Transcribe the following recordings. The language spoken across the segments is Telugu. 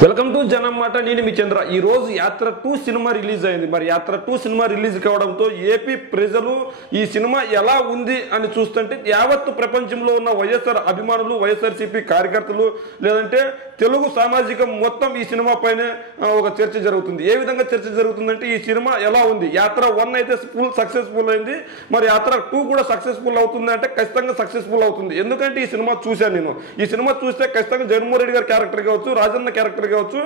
వెల్కమ్ టు జనం మాట. నేను మీ చంద్ర. ఈ రోజు యాత్ర 2 సినిమా రిలీజ్ అయింది. మరి యాత్ర 2 సినిమా రిలీజ్ కావడంతో ఏపీ ప్రజలు ఈ సినిమా ఎలా ఉంది అని చూస్తుంటే యావత్తు ప్రపంచంలో ఉన్న వైఎస్ఆర్ అభిమానులు, వైఎస్ఆర్సీపీ కార్యకర్తలు, లేదంటే తెలుగు సామాజికం మొత్తం ఈ సినిమా పైన ఒక చర్చ జరుగుతుంది. ఏ విధంగా చర్చ జరుగుతుందంటే ఈ సినిమా ఎలా ఉంది. యాత్ర 1 అయితే ఫుల్ సక్సెస్ఫుల్ అయింది. మరి యాత్ర 2 కూడా సక్సెస్ఫుల్ అవుతుంది అంటే ఖచ్చితంగా సక్సెస్ఫుల్ అవుతుంది. ఎందుకంటే ఈ సినిమా చూశాను నేను. ఈ సినిమా చూస్తే ఖచ్చితంగా జగన్మోహన్ రెడ్డి గారి క్యారెక్టర్ కావచ్చు, రాజన్న క్యారెక్టర్ కావచ్చు,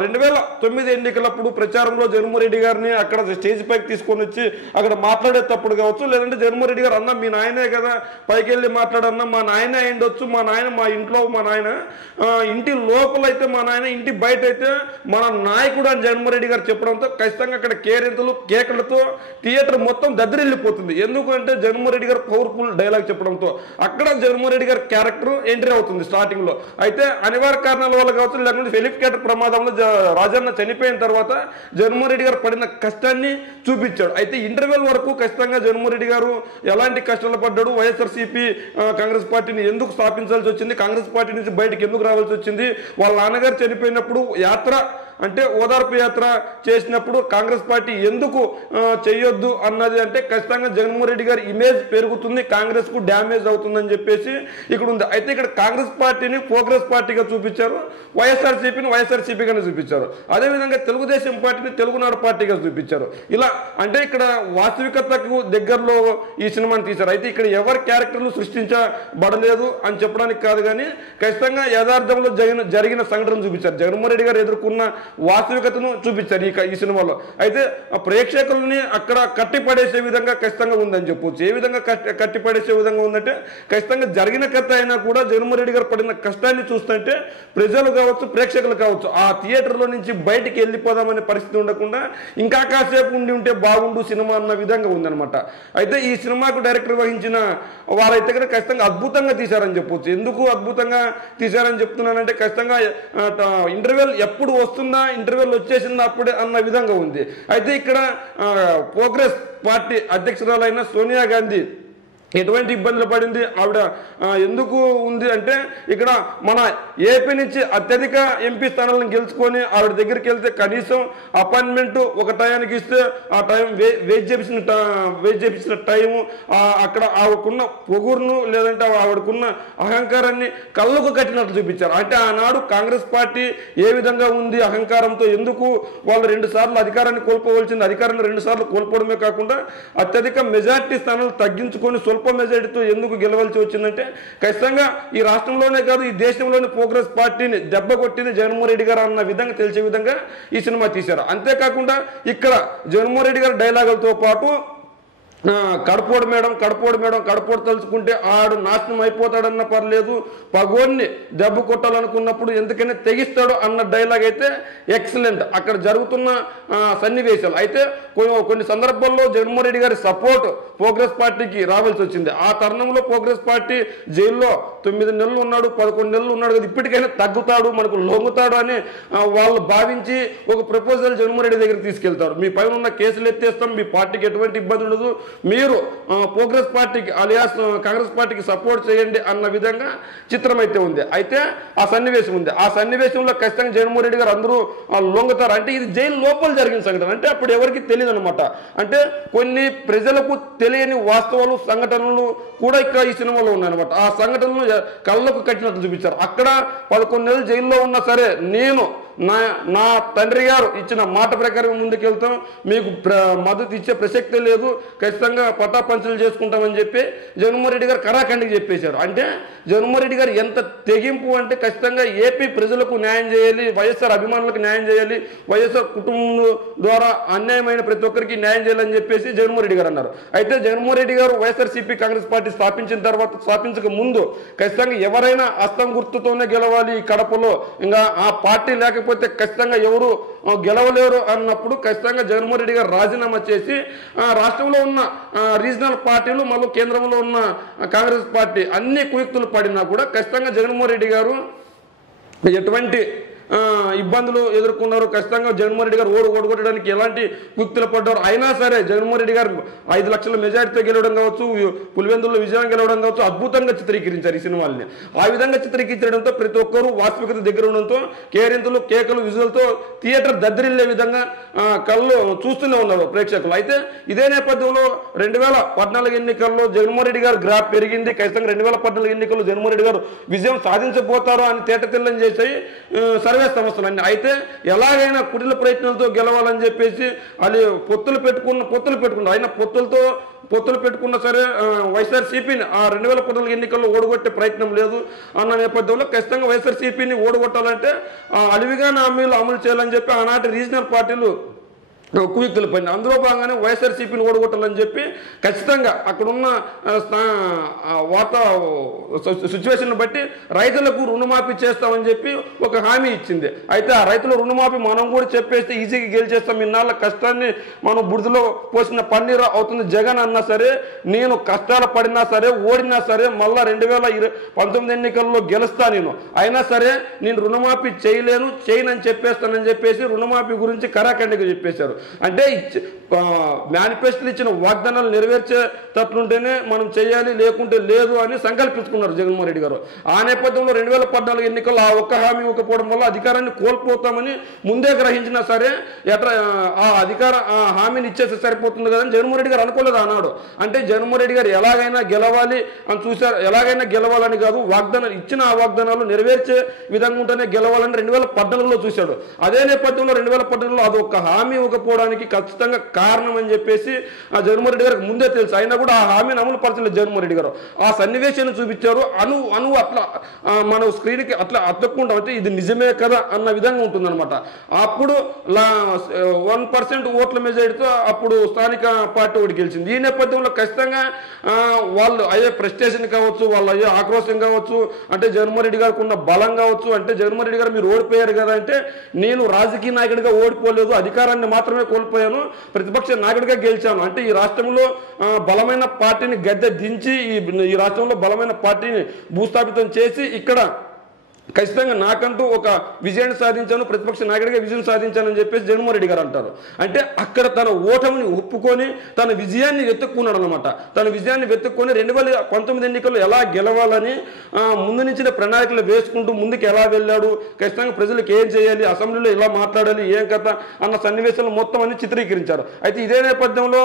2009 ఎన్నికలప్పుడు ప్రచారంలో జగన్మోహన్ రెడ్డి గారిని అక్కడ స్టేజ్ పైకి తీసుకొని వచ్చి అక్కడ మాట్లాడేటప్పుడు కావచ్చు, లేదంటే జగన్మోహన్ రెడ్డి గారు అన్న మీ నాయనే కదా పైకి వెళ్ళి మాట్లాడన్నా, మా నాయనే అయిండొచ్చు, మా నాయన మా ఇంట్లో మా నాయన, ఇంటి లోపల అయితే మా నాయన, ఇంటి బయట అయితే మన నాయకుడు అని జగన్మోహన్ రెడ్డి గారు చెప్పడంతో ఖచ్చితంగా అక్కడ కేరింతలు కేకలతో థియేటర్ మొత్తం దద్దరిల్లిపోతుంది. ఎందుకంటే జగన్మోహన్ రెడ్డి గారు పవర్ఫుల్ డైలాగ్ చెప్పడంతో అక్కడ జగన్మోహన్ రెడ్డి గారి క్యారెక్టర్ ఎంట్రీ అవుతుంది స్టార్టింగ్ లో. అయితే అనివార్య కారణాల వల్ల కావచ్చు, లేకుంటే హెలికాప్టర్ ప్రమాదంలో రాజన్న చనిపోయిన తర్వాత జగన్మోహన్ రెడ్డి గారు పడిన కష్టాన్ని చూపించాడు. అయితే ఇంటర్వెల్ వరకు ఖచ్చితంగా జగన్మోహన్ రెడ్డి గారు ఎలాంటి కష్టాలు పడ్డాడు, వైఎస్ఆర్సీపీ కాంగ్రెస్ పార్టీని ఎందుకు స్థాపించాల్సి వచ్చింది, కాంగ్రెస్ పార్టీ నుంచి బయటకు ఎందుకు రావాల్సి వచ్చింది, వాళ్ళ నాన్నగారు చనిపోయినప్పుడు యాత్ర అంటే ఓదార్పు యాత్ర చేసినప్పుడు కాంగ్రెస్ పార్టీ ఎందుకు చేయొద్దు అన్నది అంటే ఖచ్చితంగా జగన్మోహన్ రెడ్డి గారి ఇమేజ్ పెరుగుతుంది, కాంగ్రెస్ కు డ్యామేజ్ అవుతుందని చెప్పేసి ఇక్కడ ఉంది. అయితే ఇక్కడ కాంగ్రెస్ పార్టీని ప్రోగ్రెస్ పార్టీగా చూపించారు, వైఎస్ఆర్సీపీని వైఎస్ఆర్సీపీగానే చూపించారు. అదేవిధంగా తెలుగుదేశం పార్టీని తెలుగునాడు పార్టీగా చూపించారు. ఇలా అంటే ఇక్కడ వాస్తవికతకు దగ్గరలో ఈ సినిమాని తీశారు. అయితే ఇక్కడ ఎవరి క్యారెక్టర్లు సృష్టించబడలేదు అని చెప్పడానికి కాదు, కానీ ఖచ్చితంగా యథార్థంలో జరిగిన సంఘటన చూపించారు. జగన్మోహన్ రెడ్డి గారు ఎదుర్కొన్న వాస్తవికతను చూపించారు ఈ సినిమాలో. అయితే ప్రేక్షకులని అక్కడ కట్టిపడేసే విధంగా ఖచ్చితంగా ఉందని చెప్పవచ్చు. ఏ విధంగా కట్టిపడేసే విధంగా ఉందంటే ఖచ్చితంగా జరిగిన కథ అయినా కూడా జగన్మోహన్ రెడ్డి గారు పడిన కష్టాన్ని చూస్తుంటే ప్రజలు కావచ్చు, ప్రేక్షకులు కావచ్చు, ఆ థియేటర్లో నుంచి బయటికి వెళ్ళిపోదామనే పరిస్థితి ఉండకుండా ఇంకా కాసేపు ఉంటే బాగుండు సినిమా అన్న విధంగా ఉందన్నమాట. అయితే ఈ సినిమాకు డైరెక్టర్ వహించిన వారైతే కనుక ఖచ్చితంగా అద్భుతంగా తీశారని చెప్పవచ్చు. ఎందుకు అద్భుతంగా తీశారని చెప్తున్నానంటే ఖచ్చితంగా ఇంటర్వెల్ ఎప్పుడు వస్తుందా, ఇంటర్వెల్ వచ్చేసిందా అప్పుడే అన్న విధంగా ఉంది. అయితే ఇక్కడ ప్రోగ్రెస్ పార్టీ అధ్యక్షురాలైన సోనియా గాంధీ ఎటువంటి ఇబ్బందులు పడింది, ఆవిడ ఎందుకు ఉంది అంటే ఇక్కడ మన ఏపీ నుంచి అత్యధిక ఎంపీ స్థానాలను గెలుచుకొని ఆవిడ దగ్గరికి వెళ్తే కనీసం అపాయింట్మెంట్ ఒక టైంకి ఇస్తే ఆ టైం వెయిట్ చేపించిన టైము, అక్కడ ఆవిడకున్న పొగురును లేదంటే ఆవిడకున్న అహంకారాన్ని కళ్ళకు కట్టినట్లు చూపించారు. అంటే ఆనాడు కాంగ్రెస్ పార్టీ ఏ విధంగా ఉంది అహంకారంతో, ఎందుకు వాళ్ళు 2 సార్లు అధికారాన్ని కోల్పోవలసింది, అధికారాన్ని 2 సార్లు కోల్పోవడమే కాకుండా అత్యధిక మెజార్టీ స్థానాలు తగ్గించుకొని స్వల్ప మెజారిటీతో ఎందుకు గెలవాల్సి వచ్చిందంటే ఖచ్చితంగా ఈ రాష్ట్రంలోనే కాదు ఈ దేశంలోని ప్రోగ్రెస్ పార్టీని దెబ్బ కొట్టింది జగన్మోహన్ రెడ్డి గారు అన్న విధంగా తెలిసే విధంగా ఈ సినిమా తీశారు. అంతేకాకుండా ఇక్కడ జగన్మోహన్ రెడ్డి గారి డైలాగులతో పాటు కడపోడు మేడం కడపోడు తలుచుకుంటే ఆడు నాశనం అయిపోతాడన్న పర్లేదు, పగోన్ని దెబ్బ కొట్టాలనుకున్నప్పుడు ఎందుకని తెగిస్తాడు అన్న డైలాగ్ అయితే ఎక్సలెంట్. అక్కడ జరుగుతున్న సన్నివేశాలు అయితే కొన్ని సందర్భాల్లో జగన్మోహన్ రెడ్డి గారి సపోర్ట్ ప్రోగ్రెస్ పార్టీకి రావాల్సి వచ్చింది. ఆ తరుణంలో ప్రోగ్రెస్ పార్టీ జైల్లో 9 నెలలు ఉన్నాడు, 11 నెలలు ఉన్నాడు కదా, ఇప్పటికైనా తగ్గుతాడు, మనకు లొంగుతాడు అని వాళ్ళు భావించి ఒక ప్రపోజల్ జగన్మోహన్ రెడ్డి దగ్గరికి తీసుకెళ్తారు. మీ పైన ఉన్న కేసులు ఎత్తేస్తాం, మీ పార్టీకి ఎటువంటి ఇబ్బంది ఉండదు, మీరు ప్రోగ్రెస్ పార్టీకి అలియాస్ కాంగ్రెస్ పార్టీకి సపోర్ట్ చేయండి అన్న విధంగా చిత్రం అయితే ఉంది. అయితే ఆ సన్నివేశం ఉంది. ఆ సన్నివేశంలో ఖచ్చితంగా జగన్మోహన్ రెడ్డి గారు అందరూ లొంగుతారు. అంటే ఇది జైలు లోపల జరిగిన సంఘటన, అంటే అప్పుడు ఎవరికి తెలియదు అనమాట. అంటే కొన్ని ప్రజలకు తెలియని వాస్తవాలు సంఘటనలు కూడా ఇక్కడ ఈ సినిమాలో ఉన్నాయన్నమాట. ఆ సంఘటనలు కళ్ళకు కట్టినట్టు చూపించారు. అక్కడ 11 నెలలు జైల్లో ఉన్నా సరే నేను నా తండ్రి గారు ఇచ్చిన మాట ప్రకారం ముందుకెళ్తాం, మీకు మద్దతు ఇచ్చే ప్రసక్తే లేదు, ఖచ్చితంగా పటాపంచలు చేసుకుంటామని చెప్పి జగన్మోహన్ రెడ్డి గారు కరాఖండికి చెప్పేశారు. అంటే జగన్మోహన్ రెడ్డి గారు ఎంత తెగింపు అంటే ఖచ్చితంగా ఏపీ ప్రజలకు న్యాయం చేయాలి, వైఎస్ఆర్ అభిమానులకు న్యాయం చేయాలి, వైఎస్ఆర్ కుటుంబం ద్వారా అన్యాయమైన ప్రతి ఒక్కరికి న్యాయం చేయాలని చెప్పేసి జగన్మోహన్ రెడ్డి గారు అన్నారు. అయితే జగన్మోహన్ రెడ్డి గారు వైఎస్ఆర్సీపీ కాంగ్రెస్ పార్టీ స్థాపించిన తర్వాత, స్థాపించక ముందు ఖచ్చితంగా ఎవరైనా హస్తం గుర్తుతోనే గెలవాలి ఈ కడపలో, ఇంకా ఆ పార్టీ లేకపోతే ఖచ్చితంగా ఎవరు గెలవలేరు అన్నప్పుడు ఖచ్చితంగా జగన్మోహన్ రెడ్డి గారు రాజీనామా చేసి రాష్ట్రంలో ఉన్న రీజనల్ పార్టీలు మళ్ళీ కేంద్రంలో ఉన్న కాంగ్రెస్ పార్టీ అన్ని కుయుక్తులు పడినా కూడా ఖచ్చితంగా జగన్మోహన్ రెడ్డి గారు ఎటువంటి ఇబ్బందులు ఎదుర్కొన్నారు. ఖచ్చితంగా జగన్మోహన్ రెడ్డి గారు ఓడగొట్టడానికి ఎలాంటి కుక్తులు పడ్డారు. అయినా సరే జగన్మోహన్ రెడ్డి గారు 5 లక్షల మెజారిటీతో గెలవడం కావచ్చు, పులివెందుల్లో విజయం గెలవడం కావచ్చు, అద్భుతంగా చిత్రీకరించారు ఈ సినిమాల్ని. ఆ విధంగా చిత్రీకరించడంతో ప్రతి ఒక్కరూ వాస్తవికత దగ్గర ఉండడంతో కేరింతలు కేకలు విజువల్తో థియేటర్ దద్దరిల్లే విధంగా కళ్ళు చూస్తూనే ఉన్నారు ప్రేక్షకులు. అయితే ఇదే నేపథ్యంలో 2014 ఎన్నికల్లో జగన్మోహన్ రెడ్డి గారు గ్రాఫ్ పెరిగింది. ఖచ్చితంగా 2014 ఎన్నికల్లో జగన్మోహన్ రెడ్డి గారు విజయం సాధించబోతారు అని తేటతెల్లని చేసాయి సర్వే సంస్థలన్నీ. అయితే ఎలాగైనా కుటిల ప్రయత్నాలతో గెలవాలని చెప్పేసి అది పొత్తులు పెట్టుకున్నారు. అయినా పొత్తులు పెట్టుకున్నా సరే వైఎస్ఆర్సీపీని ఆ 2014 ఎన్నికల్లో ఓడగొట్టే ప్రయత్నం లేదు అన్న నేపథ్యంలో ఖచ్చితంగా వైఎస్ఆర్సీపీని ఓడగొట్టాలంటే అలివిగా హామీలు అమలు చేయాలని చెప్పి ఆనాటి రీజనల్ పార్టీలు కుయుక్తులు పడినాయి. అందులో భాగంగానే వైఎస్ఆర్సీపీని ఓడగొట్టాలని చెప్పి ఖచ్చితంగా అక్కడున్న సిచ్యువేషన్ బట్టి రైతులకు రుణమాఫీ చేస్తామని చెప్పి ఒక హామీ ఇచ్చింది. అయితే ఆ రైతుల రుణమాఫీ మనం కూడా చెప్పేస్తే ఈజీగా గెలిచేస్తాం, ఇన్నాళ్ళ కష్టాన్ని మనం బుడిదలో పోసిన పన్నీరు అవుతుంది జగన్ అన్నా సరే, నేను కష్టాలు పడినా సరే ఓడినా సరే మళ్ళా 2019 ఎన్నికల్లో గెలుస్తా నేను, అయినా సరే నేను రుణమాఫీ చేయనని చెప్పేస్తానని చెప్పేసి రుణమాఫీ గురించి కరాఖండిగా చెప్పేశారు. అంటే మేనిఫెస్టోలు ఇచ్చిన వాగ్దానాలు నెరవేర్చేటట్లుంటేనే మనం చేయాలి, లేకుంటే లేదు అని సంకల్పించుకున్నారు జగన్మోహన్ రెడ్డి గారు. ఆ నేపథ్యంలో 2014 ఎన్నికల్లో ఆ ఒక్క హామీ ఇవ్వకపోవడం వల్ల అధికారాన్ని కోల్పోతామని ముందే గ్రహించినా సరే ఆ హామీని ఇచ్చేస్తే సరిపోతుంది కదని జగన్మోహన్ రెడ్డి గారు అనుకోలేదు అన్నాడు. అంటే జగన్మోహన్ రెడ్డి గారు ఎలాగైనా గెలవాలి అని చూశారు. ఎలాగైనా గెలవాలని కాదు, వాగ్దానాలు ఇచ్చిన ఆ వాగ్దానాలు నెరవేర్చే విధంగా ఉంటేనే గెలవాలని 2014లో చూశాడు. అదే నేపథ్యంలో 2014లో అదొక హామీ ఇవ్వకపోవడానికి ఖచ్చితంగా కారణం అని చెప్పేసి ఆ జగన్మోహన్ రెడ్డి గారికి ముందే తెలుసు. అయినా కూడా ఆ హామీని అమలు పరచలేదు జగన్మోహన్ రెడ్డి గారు. ఆ సన్నివేశాన్ని చూపించారు. అను అట్లా మన స్క్రీన్కి అట్లా అతుక్కుంటాం, అంటే ఇది నిజమే కదా అన్న విధంగా ఉంటుందన్నమాట. అప్పుడు 1% ఓట్ల మెజారిటీతో అప్పుడు స్థానిక పార్టీ ఒకటి గెలిచింది. ఈ నేపథ్యంలో ఖచ్చితంగా వాళ్ళు అయ్యే ప్రెస్టేషన్ కావచ్చు, వాళ్ళు అయ్యే ఆక్రోశం కావచ్చు, అంటే జగన్మోహన్ రెడ్డి గారికి ఉన్న బలం కావచ్చు, అంటే జగన్మోహన్ రెడ్డి గారు మీరు ఓడిపోయారు కదా అంటే, నేను రాజకీయ నాయకుడిగా ఓడిపోలేదు, అధికారాన్ని మాత్రమే కోల్పోయాను, ప్రతిపక్ష నాయకుడిగా గెలిచాను. అంటే ఈ రాష్ట్రంలో బలమైన పార్టీని గద్దె దించి ఈ రాష్ట్రంలో బలమైన పార్టీని భూస్థాపితం చేసి ఇక్కడ ఖచ్చితంగా నాకంటూ ఒక విజయాన్ని సాధించాను, ప్రతిపక్ష నాయకుడిగా విజయం సాధించానని చెప్పేసి జగన్మోహన్ రెడ్డి గారు అంటారు. అంటే అక్కడ తన ఓటమిని ఒప్పుకొని తన విజయాన్ని వెతుక్కున్నాడు అనమాట. తన విజయాన్ని వెతుక్కొని 2019 ఎన్నికల్లో ఎలా గెలవాలని ముందు నుంచి ప్రణాళికలు వేసుకుంటూ ముందుకు ఎలా వెళ్ళాడు, ఖచ్చితంగా ప్రజలకు ఏం చేయాలి, అసెంబ్లీలో ఎలా మాట్లాడాలి, ఏం కథ అన్న సన్నివేశాలు మొత్తం అన్ని చిత్రీకరించారు. అయితే ఇదే నేపథ్యంలో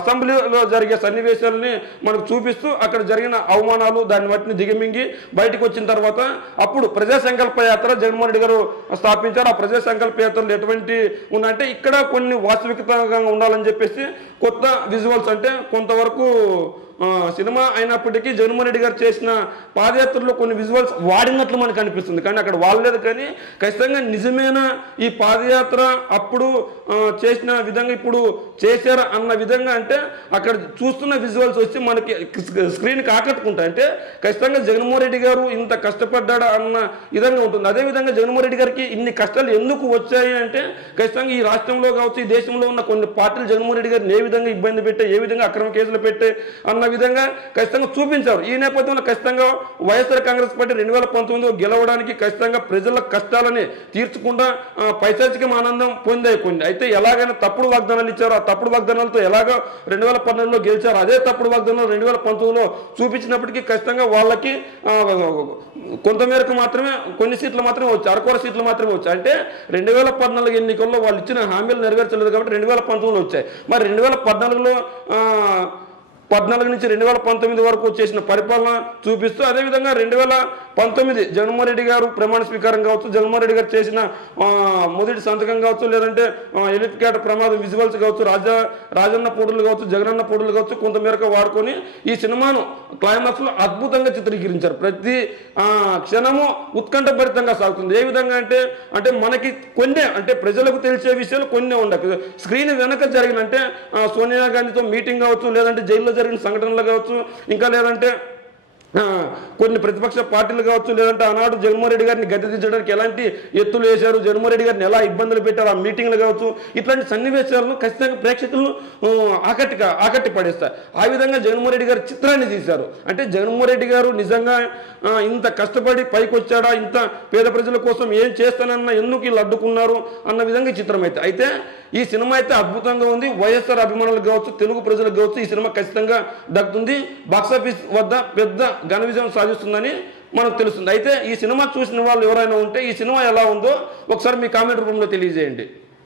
అసెంబ్లీలో జరిగే సన్నివేశాలని మనకు చూపిస్తూ అక్కడ జరిగిన అవమానాలు దాన్ని వాటిని దిగమింగి బయటకు వచ్చిన తర్వాత అప్పుడు ప్రజా సంకల్ప యాత్ర జగన్మోహన్ రెడ్డి గారు స్థాపించారు. ఆ ప్రజా సంకల్ప యాత్రలు ఎటువంటి ఉందంటే ఇక్కడ కొన్ని వాస్తవికతంగా ఉండాలని చెప్పేసి కొత్త విజువల్స్, అంటే కొంతవరకు సినిమా అయినప్పటికీ జగన్మోహన్ రెడ్డి గారు చేసిన పాదయాత్రలో కొన్ని విజువల్స్ వాడినట్లు మనకు అనిపిస్తుంది, కానీ అక్కడ వాడలేదు. కానీ ఖచ్చితంగా నిజమైన ఈ పాదయాత్ర అప్పుడు చేసిన విధంగా ఇప్పుడు చేశారా అన్న విధంగా, అంటే అక్కడ చూస్తున్న విజువల్స్ వచ్చి మనకి స్క్రీన్కి ఆకట్టుకుంటాయి. అంటే ఖచ్చితంగా జగన్మోహన్ రెడ్డి గారు ఇంత కష్టపడ్డాడా అన్న విధంగా ఉంటుంది. అదేవిధంగా జగన్మోహన్ రెడ్డి గారికి ఇన్ని కష్టాలు ఎందుకు వచ్చాయి అంటే, ఖచ్చితంగా ఈ రాష్ట్రంలో కావచ్చు, ఈ దేశంలో ఉన్న కొన్ని పార్టీలు జగన్మోహన్ రెడ్డి గారిని ఏ విధంగా ఇబ్బంది పెట్టే, ఏ విధంగా అక్రమ కేసులు పెట్టే అన్న విధంగా ఖచ్చితంగా చూపించారు. ఈ నేపథ్యంలో ఖచ్చితంగా వైఎస్ఆర్ కాంగ్రెస్ పార్టీ 2019 గెలవడానికి ఖచ్చితంగా ప్రజల కష్టాలని తీర్చకుండా పైశాచిక ఆనందం పొందే కొన్ని. అయితే ఎలాగైనా తప్పుడు వాగ్దానాలు ఇచ్చారో, ఆ తప్పుడు వాగ్దానాలతో ఎలాగో 2014లో గెలిచారు, అదే తప్పుడు వాగ్దానాలు 2019లో చూపించినప్పటికీ ఖచ్చితంగా వాళ్ళకి కొంతమేరకు మాత్రమే కొన్ని సీట్లు మాత్రమే వచ్చాయి, అరకొర సీట్లు మాత్రమే వచ్చాయి. అంటే 2014 ఎన్నికల్లో వాళ్ళు ఇచ్చిన హామీలు నెరవేర్చలేదు కాబట్టి 2019లో వచ్చాయి. మరి 2014లో 14 నుంచి 2019 వరకు చేసిన పరిపాలన చూపిస్తూ, అదేవిధంగా 2019 జగన్మోహన్ రెడ్డి గారు ప్రమాణ స్వీకారం కావచ్చు, జగన్మోహన్ రెడ్డి గారు చేసిన మొదటి సంతకం కావచ్చు, లేదంటే హెలికాప్టర్ ప్రమాదం విజువల్స్ కావచ్చు, రాజన్న పోటులు కావచ్చు, జగనన్న పోటులు కావచ్చు, కొంతమేరకు వాడుకొని ఈ సినిమాను క్లైమాక్స్లో అద్భుతంగా చిత్రీకరించారు. ప్రతి క్షణము ఉత్కంఠభరితంగా సాగుతుంది. ఏ విధంగా అంటే మనకి కొన్ని, అంటే ప్రజలకు తెలిసే విషయాలు కొన్ని ఉండవు. స్క్రీన్ వెనక జరిగిన, అంటే సోనియా గాంధీతో మీటింగ్ కావచ్చు, లేదంటే జైల్లో జరిగిన సంఘటనలు కావచ్చు, ఇంకా లేదంటే కొన్ని ప్రతిపక్ష పార్టీలు కావచ్చు, లేదంటే ఆనాడు జగన్మోహన్ రెడ్డి గారిని గద్దె దించడానికి ఎలాంటి ఎత్తులు వేశారు, జగన్మోహన్ రెడ్డి గారిని ఎలా ఇబ్బందులు పెట్టారు, ఆ మీటింగ్లు కావచ్చు, ఇట్లాంటి సన్నివేశాలను ఖచ్చితంగా ప్రేక్షకులను ఆకట్టి పడేస్తారు. ఆ విధంగా జగన్మోహన్ రెడ్డి గారు చిత్రాన్ని తీశారు. అంటే జగన్మోహన్ రెడ్డి గారు నిజంగా ఇంత కష్టపడి పైకి వచ్చాడా, ఇంత పేద ప్రజల కోసం ఏం చేస్తానన్న, ఎందుకు వీళ్ళు అడ్డుకున్నారు అన్న విధంగా ఈ చిత్రం అయితే ఈ సినిమా అయితే అద్భుతంగా ఉంది. వైఎస్ఆర్ అభిమానులకు కావచ్చు, తెలుగు ప్రజలకు కావచ్చు ఈ సినిమా ఖచ్చితంగా దక్కుతుంది. బాక్సాఫీస్ వద్ద పెద్ద ఘన విజయం సాధిస్తుందని మనకు తెలుస్తుంది. అయితే ఈ సినిమా చూసిన వాళ్ళు ఎవరైనా ఉంటే ఈ సినిమా ఎలా ఉందో ఒకసారి మీ కామెంట్ రూపంలో తెలియజేయండి.